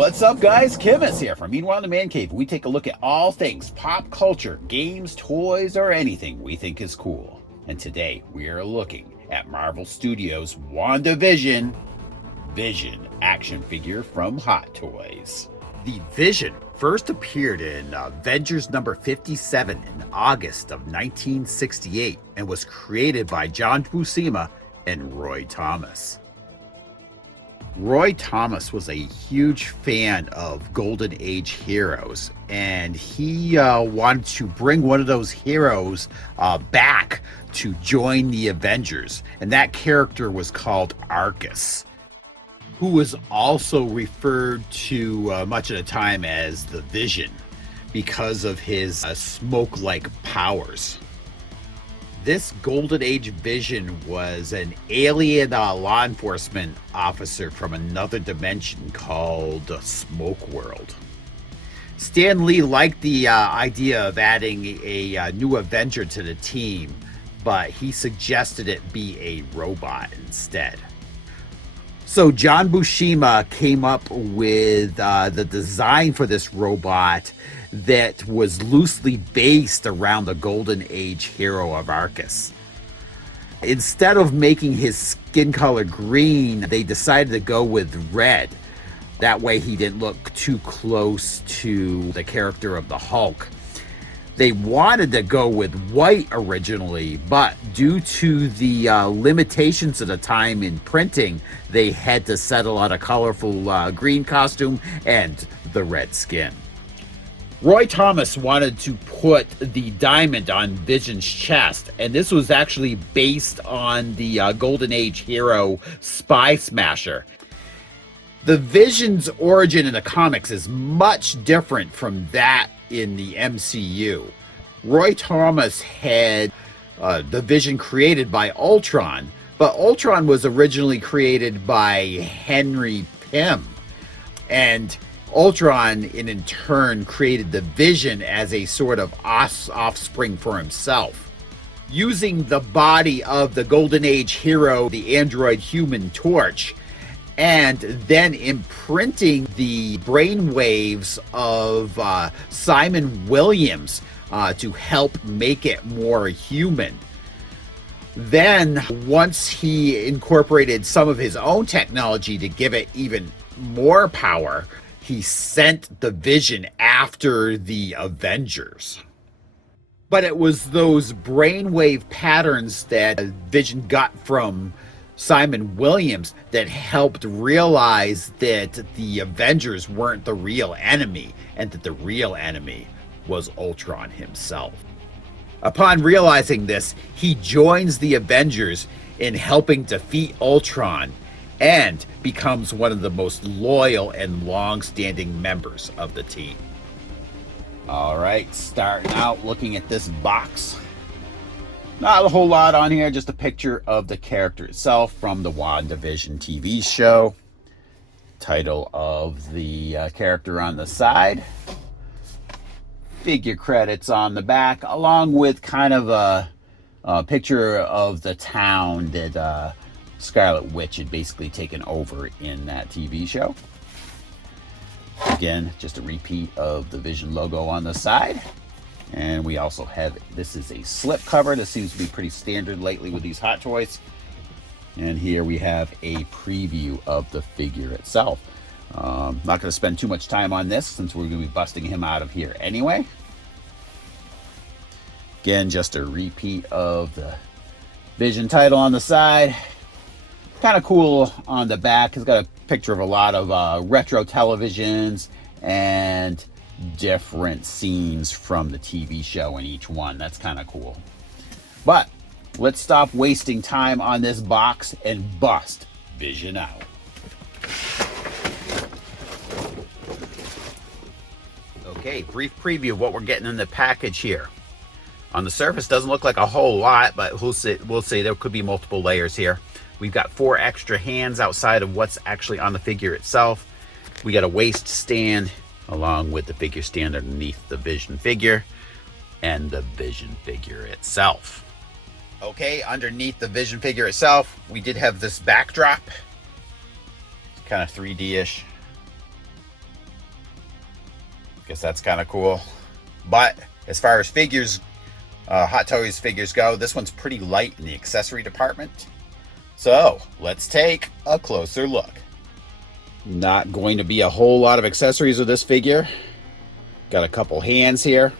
What's up, guys? Kimus here from Meanwhile in the Man Cave. We take a look at all things pop culture, games, toys, or anything we think is cool. And today we are looking at Marvel Studios' WandaVision Vision action figure from Hot Toys. The Vision first appeared in Avengers number 57 in August of 1968 and was created by John Buscema and Roy Thomas. Roy Thomas was a huge fan of Golden Age heroes, and he wanted to bring one of those heroes back to join the Avengers, and that character was called Arcus, who was also referred to much of the time as the Vision because of his smoke-like powers. This Golden Age Vision was an alien law enforcement officer from another dimension called Smoke World. Stan Lee liked the idea of adding a new Avenger to the team, but he suggested it be a robot instead. So John Buscema came up with the design for this robot that was loosely based around the Golden Age hero of Arcus. Instead of making his skin color green, they decided to go with red. That way he didn't look too close to the character of the Hulk. They wanted to go with white originally, but due to the limitations of the time in printing, they had to settle on a colorful green costume and the red skin. Roy Thomas wanted to put the diamond on Vision's chest, and this was actually based on the Golden Age hero Spy Smasher. The Vision's origin in the comics is much different from that in the MCU. Roy Thomas had the Vision created by Ultron, but Ultron was originally created by Henry Pym, and Ultron in turn created the Vision as a sort of offspring for himself. Using the body of the Golden Age hero, the android Human Torch, and then imprinting the brainwaves of Simon Williams to help make it more human. Then, once he incorporated some of his own technology to give it even more power, he sent the Vision after the Avengers. But it was those brainwave patterns that Vision got from Simon Williams that helped realize that the Avengers weren't the real enemy, and that the real enemy was Ultron himself. Upon realizing this, he joins the Avengers in helping defeat Ultron and becomes one of the most loyal and long-standing members of the team. All right, starting out looking at this box. Not a whole lot on here, just a picture of the character itself from the WandaVision TV show. Title of the character on the side. Figure credits on the back, along with kind of a picture of the town that Scarlet Witch had basically taken over in that TV show. Again, just a repeat of the Vision logo on the side. And we also have, this is a slip cover. This seems to be pretty standard lately with these Hot Toys. And here we have a preview of the figure itself. Not going to spend too much time on this since we're going to be busting him out of here anyway. Again, just a repeat of the Vision title on the side. Kind of cool on the back. It's got a picture of a lot of retro televisions and different scenes from the TV show in each one. That's kind of cool. But let's stop wasting time on this box and bust Vision out. Okay, brief preview of what we're getting in the package here. On the surface, doesn't look like a whole lot, but we'll see there could be multiple layers here. We've got 4 extra hands outside of what's actually on the figure itself. We got a waist stand along with the figure stand underneath the Vision figure and the Vision figure itself. Okay, underneath the Vision figure itself, we did have this backdrop. It's kind of 3D-ish. Guess that's kind of cool. But as far as figures, Hot Toys figures go, this one's pretty light in the accessory department. So let's take a closer look. Not going to be a whole lot of accessories with this figure. Got a couple hands here.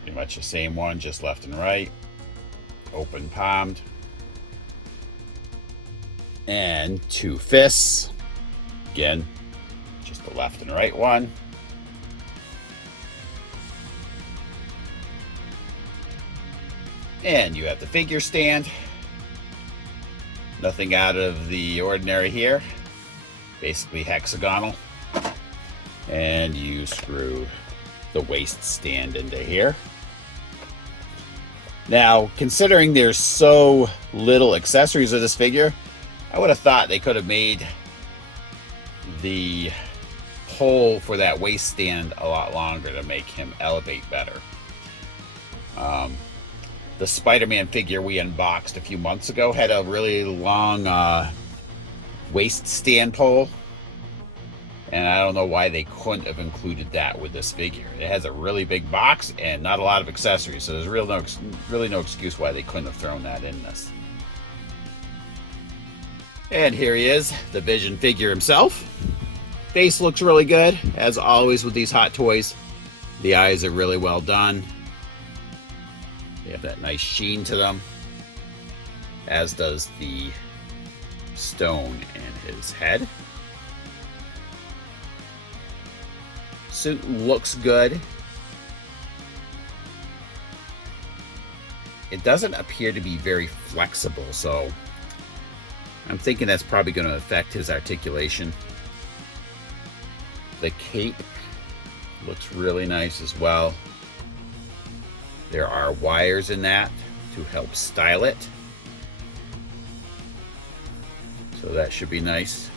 Pretty much the same one, just left and right. Open palmed. And 2 fists. Again, just the left and right one. And you have the figure stand. Nothing out of the ordinary here. Basically hexagonal. And you screw the waist stand into here. Now, considering there's so little accessories of this figure, I would have thought they could have made the hole for that waist stand a lot longer to make him elevate better. The Spider-Man figure we unboxed a few months ago had a really long waist stand pole, and I don't know why they couldn't have included that with this figure. It has a really big box and not a lot of accessories, so there's really no excuse why they couldn't have thrown that in this. And here he is, the Vision figure himself. Face looks really good, as always with these Hot Toys. The eyes are really well done. They have that nice sheen to them, as does the stone in his head. Suit looks good. It doesn't appear to be very flexible, so I'm thinking that's probably going to affect his articulation. The cape looks really nice as well. There are wires in that to help style it. So that should be nice.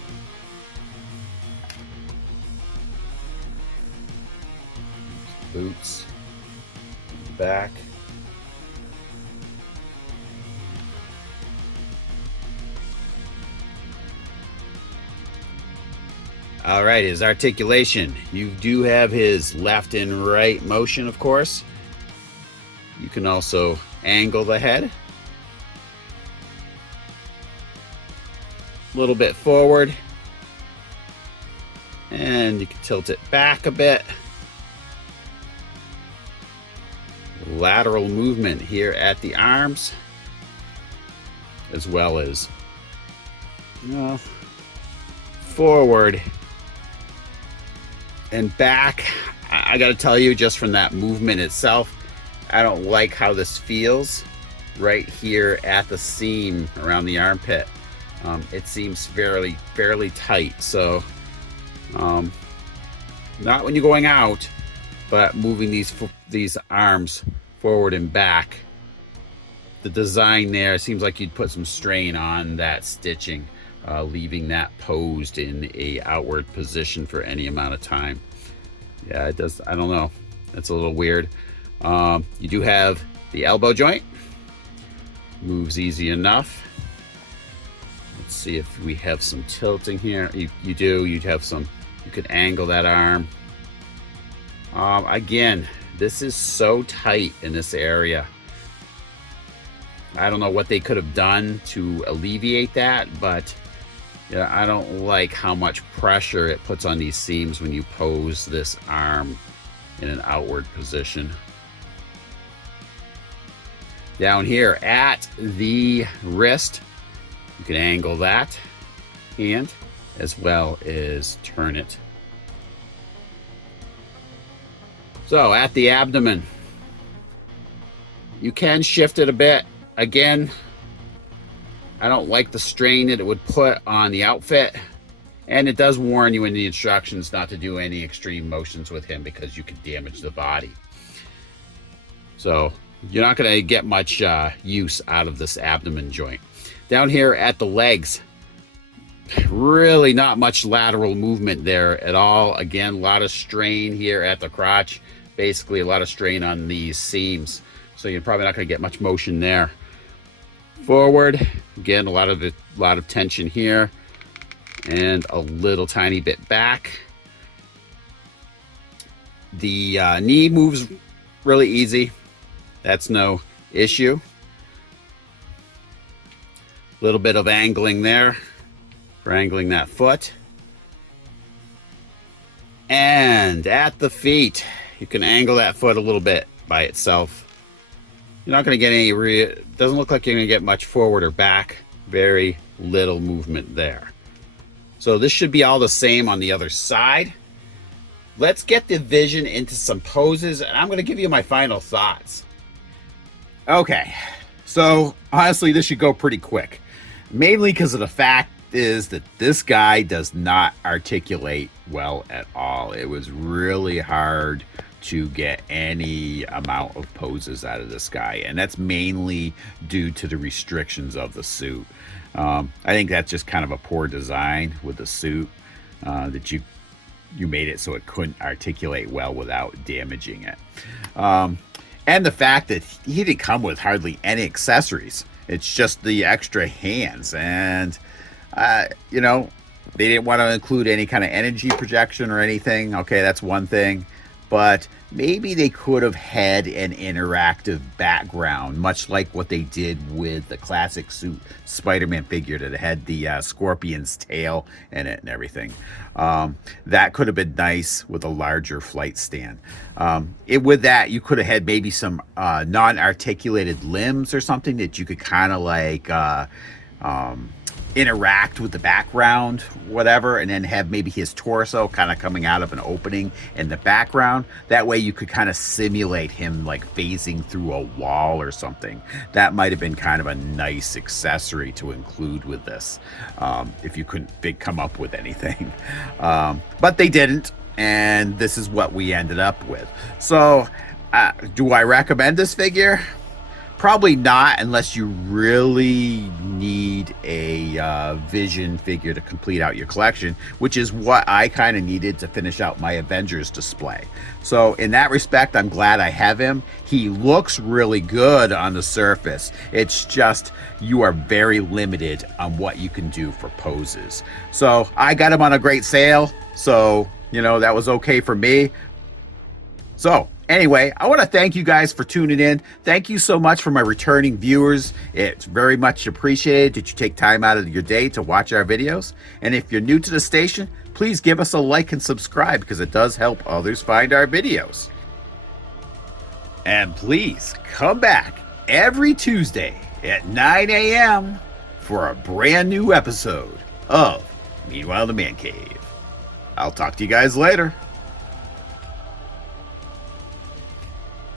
Boots, back. All right, his articulation. You do have his left and right motion, of course. You can also angle the head a little bit forward, and you can tilt it back a bit. Lateral movement here at the arms, as well as forward and back. I got to tell you, just from that movement itself, I don't like how this feels right here at the seam around the armpit. It seems fairly tight, so not when you're going out, but moving these arms forward and back. The design there seems like you'd put some strain on that stitching, leaving that posed in a outward position for any amount of time. Yeah, it does. I don't know. That's a little weird. You do have the elbow joint. Moves easy enough. Let's see if we have some tilting here. You do. You'd have some. You could angle that arm. Again, this is so tight in this area. I don't know what they could have done to alleviate that, but yeah, I don't like how much pressure it puts on these seams when you pose this arm in an outward position. Down here at the wrist, you can angle that hand as well as turn it. So at the abdomen, you can shift it a bit. Again, I don't like the strain that it would put on the outfit, and it does warn you in the instructions not to do any extreme motions with him because you could damage the body. So you're not going to get much use out of this abdomen joint. Down here at the legs, really not much lateral movement there at all. Again, a lot of strain here at the crotch, basically a lot of strain on these seams, so you're probably not going to get much motion there. Forward, again, a lot of tension here, and a little tiny bit back. The knee moves really easy. That's no issue. A little bit of angling there for angling that foot. And at the feet, you can angle that foot a little bit by itself. You're not going to get any doesn't look like you're going to get much forward or back. Very little movement there. So this should be all the same on the other side. Let's get the vision into some poses, and I'm going to give you my final thoughts. Okay, so honestly, this should go pretty quick. Mainly because of the fact is that this guy does not articulate well at all. It was really hard to get any amount of poses out of this guy, and that's mainly due to the restrictions of the suit. I think that's just kind of a poor design with the suit, that you made it so it couldn't articulate well without damaging it. And the fact that he didn't come with hardly any accessories. It's just the extra hands, and you know, they didn't want to include any kind of energy projection or anything. Okay, that's one thing, but maybe they could have had an interactive background, much like what they did with the classic suit Spider-Man figure that had the scorpion's tail in it and everything. That could have been nice with a larger flight stand. With that, you could have had maybe some non-articulated limbs or something that you could kind of like interact with the background, whatever, and then have maybe his torso kind of coming out of an opening in the background. That way you could kind of simulate him like phasing through a wall or something. That might have been kind of a nice accessory to include with this, if you couldn't come up with anything. But they didn't, and this is what we ended up with. So do I recommend this figure? Probably not, unless you really need a Vision figure to complete out your collection, which is what I kind of needed to finish out my Avengers display. So in that respect, I'm glad I have him. He looks really good on the surface. It's just you are very limited on what you can do for poses. So I got him on a great sale, so you know that was okay for me. So anyway, I want to thank you guys for tuning in. Thank you so much for my returning viewers. It's very much appreciated that you take time out of your day to watch our videos. And if you're new to the station, please give us a like and subscribe, because it does help others find our videos. And please come back every Tuesday at 9 a.m. for a brand new episode of Meanwhile the Man Cave. I'll talk to you guys later.